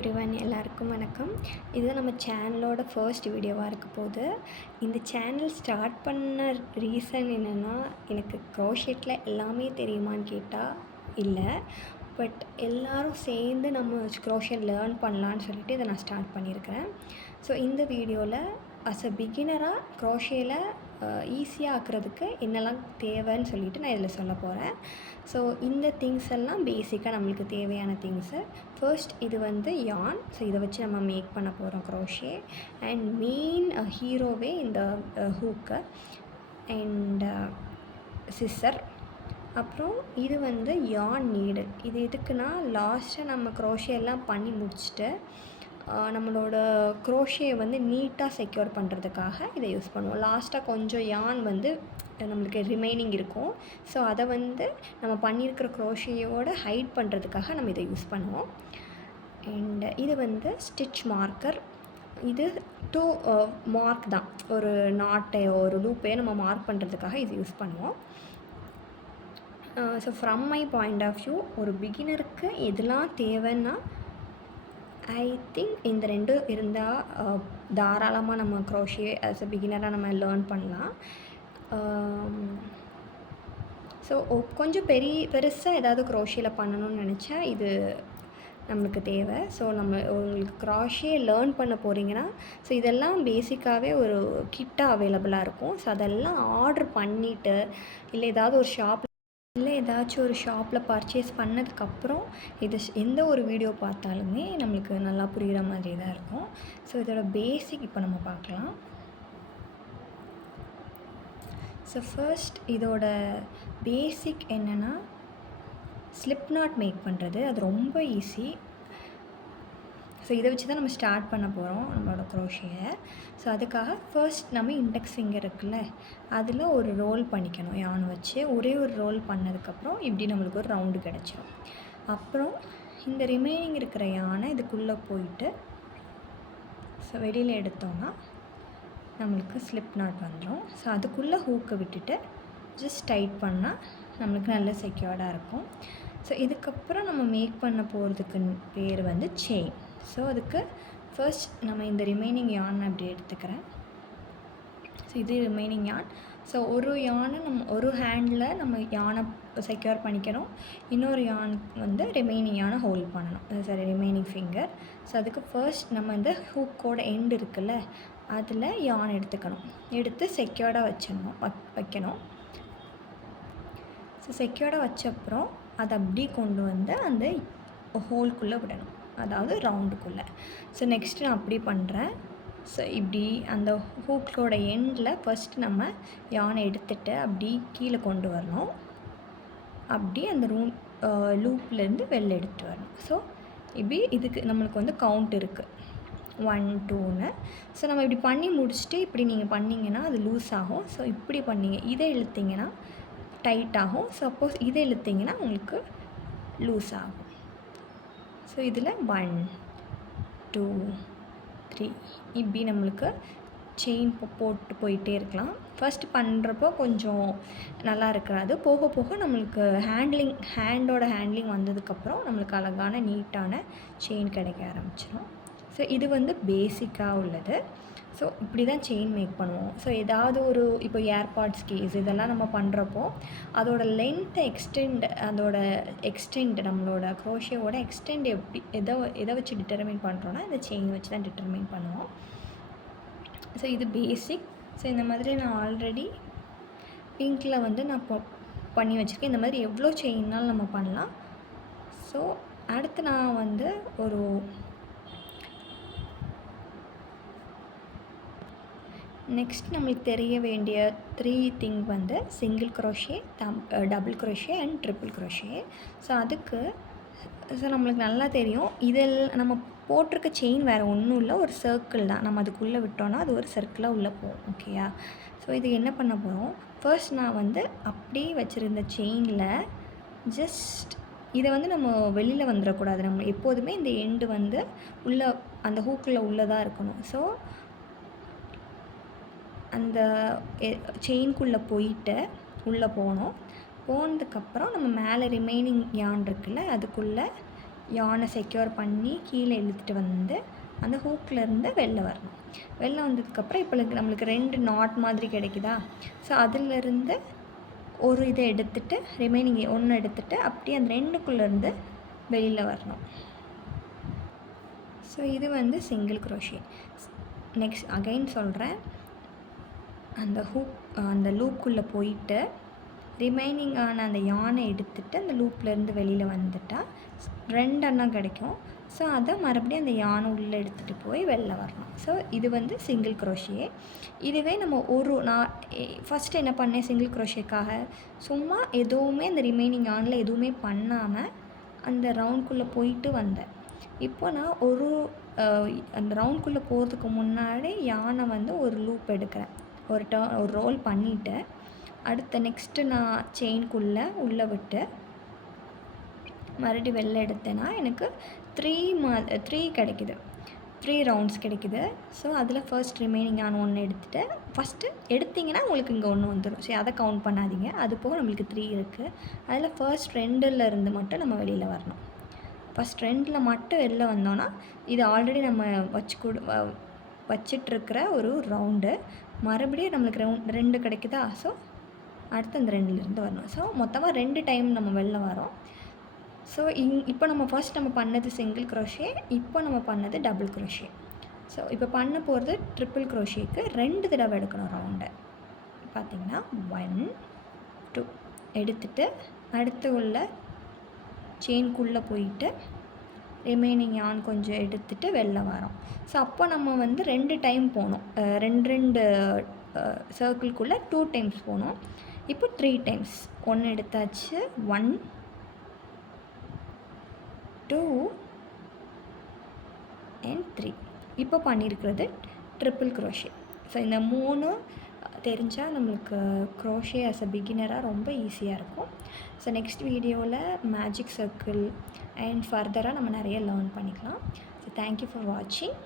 Everyone, எல்லாருக்கும் வணக்கம். இது நம்ம சேனலோட ஃபர்ஸ்ட் வீடியோவாக இருக்க போகுது. இந்த சேனல் ஸ்டார்ட் பண்ண ரீசன் என்னென்னா, எனக்கு க்ரோஷெட்டில் எல்லாமே தெரியுமான்னு கேட்டால் இல்லை. பட் எல்லோரும் சேர்ந்து நம்ம க்ரோஷெட் லேர்ன் பண்ணலான்னு சொல்லிட்டு இதை நான் ஸ்டார்ட் பண்ணியிருக்கிறேன். ஸோ இந்த வீடியோவில் அஸ் அ பிகினராக க்ரோஷேயில் ஈஸியாக ஆக்குறதுக்கு என்னெல்லாம் தேவைன்னு சொல்லிட்டு நான் இதில் சொல்ல போகிறேன். ஸோ இந்த திங்ஸ் எல்லாம் பேசிக்காக நம்மளுக்கு தேவையான திங்ஸு. ஃபர்ஸ்ட் இது வந்து யான். ஸோ இதை வச்சு நம்ம மேக் பண்ண போகிறோம் க்ரோஷே. அண்ட் மெயின் ஹீரோவே இந்த ஹூக்கு அண்ட் சிசர். அப்புறம் இது வந்து யான் நீடில். இது எதுக்குன்னா, லாஸ்ட்டாக நம்ம க்ரோஷே எல்லாம் பண்ணி முடிச்சுட்டு நம்மளோட க்ரோஷே வந்து நீட்டாக செக்யூர் பண்ணுறதுக்காக இதை யூஸ் பண்ணுவோம். லாஸ்ட்டாக கொஞ்சம் யான் வந்து நம்மளுக்கு ரிமைனிங் இருக்கும். ஸோ அதை வந்து நம்ம பண்ணியிருக்கிற க்ரோஷேயோடு ஹைட் பண்ணுறதுக்காக நம்ம இதை யூஸ் பண்ணுவோம். அண்ட் இது வந்து ஸ்டிச் மார்க்கர். இது டூ மார்க் தான், ஒரு நாட்டையோ ஒரு லூப்பையோ நம்ம மார்க் பண்ணுறதுக்காக இது யூஸ் பண்ணுவோம். So from my point of view, ஒரு பிகினருக்கு எதெல்லாம் தேவைன்னா, ஐ திங்க் இந்த ரெண்டும் இருந்தால் தாராளமாக நம்ம க்ரோஷே ஆஸ் அ பிகினராக நம்ம லேர்ன் பண்ணலாம். ஸோ கொஞ்சம் பெருசாக ஏதாவது க்ரோஷேயில் பண்ணணும்னு நினச்சா இது நம்மளுக்கு தேவை. ஸோ நம்ம உங்களுக்கு க்ரோஷே லேர்ன் பண்ண போகிறீங்கன்னா, ஸோ இதெல்லாம் பேசிக்காகவே ஒரு கிட்டாக அவைலபிளாக இருக்கும். ஸோ அதெல்லாம் ஆர்டர் பண்ணிவிட்டு இல்லை ஏதாச்சும் ஒரு ஷாப்பில் பர்ச்சேஸ் பண்ணதுக்கப்புறம் இது எந்த ஒரு வீடியோ பார்த்தாலுமே நம்மளுக்கு நல்லா புரிகிற மாதிரி தான் இருக்கும். ஸோ இதோட பேசிக் இப்போ நம்ம பார்க்கலாம். ஸோ ஃபர்ஸ்ட் இதோட பேசிக் என்னென்னா, ஸ்லிப் நாட் மேக் பண்ணுறது. அது ரொம்ப ஈஸி. ஸோ இதை வச்சு தான் நம்ம ஸ்டார்ட் பண்ண போகிறோம் நம்மளோட க்ரோஷேயை. ஸோ அதுக்காக ஃபர்ஸ்ட் நம்ம இண்டெக்ஸ் ஃபிங்கர் இருக்குல்ல, அதில் ஒரு ரோல் பண்ணிக்கணும் யான் வச்சு. ஒரே ஒரு ரோல் பண்ணதுக்கப்புறம் இப்படி நம்மளுக்கு ஒரு ரவுண்டு கிடச்சிரும். அப்புறம் இந்த ரிமைனிங் இருக்கிற யானை இதுக்குள்ளே போயிட்டு ஸோ வெளியில் எடுத்தோன்னா நம்மளுக்கு ஸ்லிப் நாட் வந்துடும். ஸோ அதுக்குள்ளே ஹூக்கை விட்டுட்டு ஜஸ்ட் டைட் பண்ணால் நம்மளுக்கு நல்ல செக்யூர்டாக இருக்கும். ஸோ இதுக்கப்புறம் நம்ம மேக் பண்ண போகிறதுக்கு பேர் வந்து செயின். ஸோ அதுக்கு ஃபர்ஸ்ட் நம்ம இந்த ரிமைனிங் யான் அப்படி எடுத்துக்கிறேன். ஸோ இது ரிமைனிங் யான். ஸோ ஒரு யானை நம்ம ஒரு ஹேண்டில் நம்ம யானை செக்யூர் பண்ணிக்கணும். இன்னொரு யான் வந்து ரிமைனிங் யானை ஹோல்ட் பண்ணணும். சரி, ரிமைனிங் ஃபிங்கர். ஸோ அதுக்கு ஃபர்ஸ்ட் நம்ம இந்த ஹூக்கோட எண்டு இருக்குல்ல, அதில் யான் எடுத்து செக்யூர்டாக வைக்கணும். ஸோ செக்யூர்டாக வச்சப்புறம் அதை அப்படி கொண்டு வந்து அந்த ஹோல்குள்ளே விடணும், அதாவது ரவுண்டுக்குள்ளே. ஸோ நெக்ஸ்ட்டு நான் அப்படி பண்ணுறேன். ஸோ இப்படி அந்த ஹூக்கோட எண்டில் ஃபஸ்ட்டு நம்ம யானை எடுத்துகிட்டு அப்படி கீழே கொண்டு வரணும். அப்படி அந்த லூப்லேருந்து வெளில எடுத்துகிட்டு வரணும். ஸோ இப்படி இதுக்கு நம்மளுக்கு வந்து கவுண்ட் இருக்குது 1 2ன்னு. ஸோ நம்ம இப்படி பண்ணி முடிச்சுட்டு இப்படி நீங்கள் பண்ணிங்கன்னா அது லூஸ் ஆகும். ஸோ இப்படி பண்ணிங்க, இதை இழுத்திங்கன்னா டைட் ஆகும். சப்போஸ் இதை இழுத்திங்கன்னா உங்களுக்கு லூஸ் ஆகும். ஸோ இதில் 1 2 3 இப்படி நம்மளுக்கு செயின் போட்டு போயிட்டே இருக்கலாம். ஃபஸ்ட் பண்ணுறப்போ கொஞ்சம் நல்லா இருக்காது. போக போக நம்மளுக்கு ஹேண்டோட ஹேண்ட்லிங் வந்ததுக்கப்புறம் நம்மளுக்கு அழகான நீட்டான செயின் கிடைக்க ஆரம்பிச்சிடும். ஸோ இது வந்து பேசிக்காக உள்ளது. ஸோ இப்படி தான் செயின் மேக் பண்ணுவோம். ஸோ ஏதாவது ஒரு இப்போ ஏர்பாட்ஸ் கேஸ் இதெல்லாம் நம்ம பண்ணுறப்போ அதோட லென்த்தை எக்ஸ்டெண்ட் நம்மளோட க்ரோஷேவோட எக்ஸ்டெண்ட் எதை வச்சு டிட்டர்மின் பண்ணுறோன்னா இந்த செயின் வச்சு தான் டிட்டர்மின் பண்ணுவோம். ஸோ இது பேசிக். ஸோ இந்த மாதிரி நான் ஆல்ரெடி பிங்க்கில் வந்து நான் பண்ணி வச்சுருக்கேன். இந்த மாதிரி எவ்வளோ செயின்னாலும் நம்ம பண்ணலாம். ஸோ அடுத்து நான் வந்து ஒரு நெக்ஸ்ட் நம்மளுக்கு தெரிய வேண்டிய 3 திங் வந்து single crochet, double crochet and triple crochet. So அதுக்கு நம்மளுக்கு நல்லா தெரியும். இதில் நம்ம போட்டிருக்க செயின் வேறு ஒன்றும் இல்லை, ஒரு சர்க்கிள் தான். நம்ம அதுக்குள்ளே விட்டோன்னா அது ஒரு சர்க்கிளாக உள்ளே போகும். ஓகேயா? ஸோ இது என்ன பண்ண போகிறோம், ஃபர்ஸ்ட் நான் வந்து அப்படியே வச்சுருந்த செயினில் ஜஸ்ட் இதை வந்து நம்ம வெளியில் வந்துடக்கூடாது. நம்ம எப்போதுமே இந்த எண்டு வந்து உள்ளே அந்த ஹூக்கில் உள்ளதாக இருக்கணும். ஸோ அந்த செயின்குள்ளே போயிட்டு உள்ளே போனதுக்கப்புறம் நம்ம மேலே ரிமைனிங் யான் இருக்குல்ல, அதுக்குள்ளே யானை செக்யூர் பண்ணி கீழே இழுத்துட்டு வந்து அந்த ஹூக்லேருந்து வெளில வரணும். வெளில வந்ததுக்கப்புறம் இப்போ நம்மளுக்கு 2 நாட் மாதிரி கிடைக்குதா? ஸோ அதிலேருந்து ஒரு இதை எடுத்துகிட்டு ரிமைனிங் 1 எடுத்துகிட்டு அப்படியே அந்த 2க்குள்ளேருந்து வெளியில் வரணும். ஸோ இது வந்து சிங்கிள் க்ரோஷே. நெக்ஸ்ட் அகைன் சொல்கிறேன், அந்த லூப்புக்குள்ளே போயிட்டு ரிமைனிங்கான அந்த யானை எடுத்துகிட்டு அந்த லூப்லேருந்து வெளியில் வந்துட்டால் 2 எண்ணம் கிடைக்கும். ஸோ அதை மறுபடியும் அந்த யானை உள்ளே எடுத்துகிட்டு போய் வெளில வரணும். ஸோ இது வந்து சிங்கிள் க்ரோஷே. இதுவே நம்ம நான் ஃபஸ்ட்டு என்ன பண்ணேன், சிங்கிள் க்ரோஷேக்காக சும்மா எதுவுமே அந்த ரிமைனிங் யானில் எதுவுமே பண்ணாமல் அந்த ரவுண்ட்குள்ளே போயிட்டு வந்தேன். இப்போ நான் அந்த ரவுண்ட்குள்ளே போகிறதுக்கு முன்னாடி யானை வந்து ஒரு லூப் எடுக்கிறேன், ஒரு ரோல் பண்ணிவிட்டு அடுத்த நெக்ஸ்ட்டு நான் செயின்குள்ளே உள்ளே விட்டு மறுபடியும் வெளில எடுத்தேன்னா எனக்கு 3 கிடைக்குது, 3 ரவுண்ட்ஸ் கிடைக்குது. ஸோ அதில் ஃபர்ஸ்ட் ரிமைனிங்கான 1 எடுத்துகிட்டு ஃபஸ்ட்டு எடுத்திங்கன்னா உங்களுக்கு இங்கே 1 வந்துடும். ஸோ அதை கவுண்ட் பண்ணாதீங்க. அது போக நம்மளுக்கு 3 இருக்குது. அதில் ஃபர்ஸ்ட் 2ல் இருந்து மட்டும் நம்ம வெளியில் வரணும். ஃபஸ்ட் 2ல் மட்டும் வெளில வந்தோன்னா இது ஆல்ரெடி நம்ம வச்சிட்ருக்கிற ஒரு ரவுண்டு. மறுபடியும் நம்மளுக்கு 2 கிடைக்குதா? ஸோ அடுத்து அந்த 2லேருந்து வரணும். ஸோ மொத்தமாக 2 டைம் நம்ம வெளில வரோம். ஸோ இப்போ நம்ம ஃபர்ஸ்ட் நம்ம பண்ணது சிங்கிள் க்ரோஷே, இப்போ நம்ம பண்ணது டபுள் க்ரோஷே. ஸோ இப்போ பண்ண போகிறது ட்ரிபிள் க்ரோஷேக்கு 2 தடவை எடுக்கணும் ரவுண்டை. பார்த்திங்கன்னா 1 2 எடுத்துகிட்டு அடுத்து உள்ள செயின்குள்ளே போயிட்டு ரிமைனிங் யான் கொஞ்சம் எடுத்துகிட்டு வெளில வரோம். ஸோ அப்போ நம்ம வந்து 2 டைம் போகணும். 2 சர்க்கிள்குள்ளே 2 டைம்ஸ் போகணும். இப்போ 3 டைம்ஸ் 1 எடுத்தாச்சு, 1 2 and 3. இப்போ பண்ணியிருக்கிறது ட்ரிபிள் க்ரோஷே. ஸோ இந்த 3 தெரிஞ்சால் நம்மளுக்கு க்ரோஷே ஆஸ் அ பிகினராக ரொம்ப ஈஸியாக இருக்கும். ஸோ நெக்ஸ்ட் வீடியோவில் மேஜிக் சர்க்கிள் அண்ட் ஃபர்தராக நம்ம நிறைய லேர்ன் பண்ணிக்கலாம். ஸோ தேங்க்யூ ஃபார் வாட்சிங்.